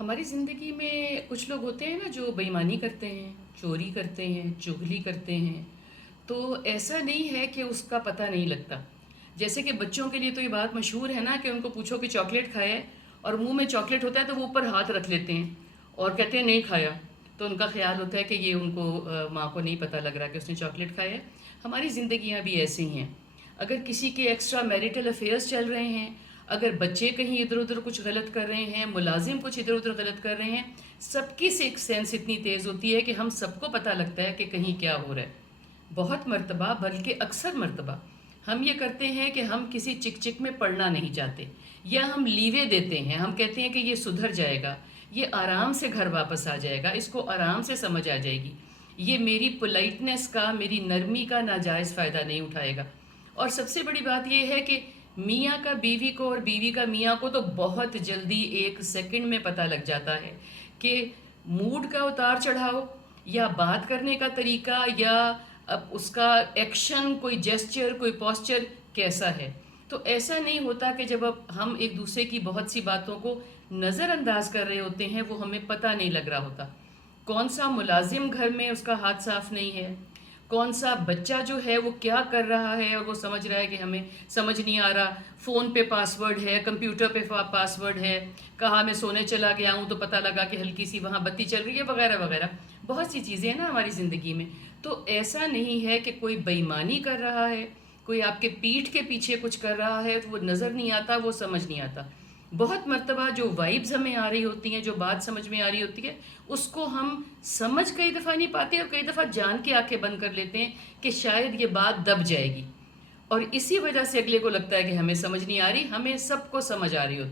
ہماری زندگی میں کچھ لوگ ہوتے ہیں نا جو بےایمانی کرتے ہیں، چوری کرتے ہیں، چغلی کرتے ہیں، تو ایسا نہیں ہے کہ اس کا پتہ نہیں لگتا۔ جیسے کہ بچوں کے لیے تو یہ بات مشہور ہے نا کہ ان کو پوچھو کہ چاکلیٹ کھایا ہے، اور منہ میں چاکلیٹ ہوتا ہے تو وہ اوپر ہاتھ رکھ لیتے ہیں اور کہتے ہیں نہیں کھایا۔ تو ان کا خیال ہوتا ہے کہ یہ ان کو ماں کو نہیں پتہ لگ رہا کہ اس نے چاکلیٹ کھایا ہے۔ ہماری زندگیاں بھی ایسی ہیں۔ اگر کسی کے ایکسٹرا میریٹل افیئرس چل رہے ہیں، اگر بچے کہیں ادھر ادھر کچھ غلط کر رہے ہیں، ملازم کچھ ادھر ادھر غلط کر رہے ہیں، سب کی سکس سینس اتنی تیز ہوتی ہے کہ ہم سب کو پتہ لگتا ہے کہ کہیں کیا ہو رہا ہے۔ بہت مرتبہ بلکہ اکثر مرتبہ ہم یہ کرتے ہیں کہ ہم کسی چک چک میں پڑنا نہیں چاہتے، یا ہم لیوے دیتے ہیں، ہم کہتے ہیں کہ یہ سدھر جائے گا، یہ آرام سے گھر واپس آ جائے گا، اس کو آرام سے سمجھ آ جائے گی، یہ میری پولائٹنس کا، میری نرمی کا ناجائز فائدہ نہیں اٹھائے گا۔ اور سب سے بڑی بات یہ ہے کہ میاں کا بیوی کو اور بیوی کا میاں کو تو بہت جلدی ایک سیکنڈ میں پتہ لگ جاتا ہے کہ موڈ کا اتار چڑھاؤ، یا بات کرنے کا طریقہ، یا اب اس کا ایکشن، کوئی جیسچر، کوئی پوسچر کیسا ہے۔ تو ایسا نہیں ہوتا کہ جب اب ہم ایک دوسرے کی بہت سی باتوں کو نظر انداز کر رہے ہوتے ہیں، وہ ہمیں پتہ نہیں لگ رہا ہوتا۔ کون سا ملازم گھر میں اس کا ہاتھ صاف نہیں ہے، کون سا بچہ جو ہے وہ کیا کر رہا ہے اور وہ سمجھ رہا ہے کہ ہمیں سمجھ نہیں آ رہا، فون پہ پاسورڈ ہے، کمپیوٹر پہ پاسورڈ ہے، کہا میں سونے چلا گیا ہوں تو پتہ لگا کہ ہلکی سی وہاں بتی چل رہی ہے، وغیرہ وغیرہ۔ بہت سی چیزیں ہیں نا ہماری زندگی میں۔ تو ایسا نہیں ہے کہ کوئی بےایمانی کر رہا ہے، کوئی آپ کے پیٹھ کے پیچھے کچھ کر رہا ہے تو وہ نظر نہیں آتا، وہ سمجھ نہیں آتا۔ بہت مرتبہ جو وائبز ہمیں آ رہی ہوتی ہیں، جو بات سمجھ میں آ رہی ہوتی ہے، اس کو ہم سمجھ کئی دفعہ نہیں پاتے، اور کئی دفعہ جان کے آنکھیں بند کر لیتے ہیں کہ شاید یہ بات دب جائے گی، اور اسی وجہ سے اگلے کو لگتا ہے کہ ہمیں سمجھ نہیں آ رہی، ہمیں سب کو سمجھ آ رہی ہوتی ہے۔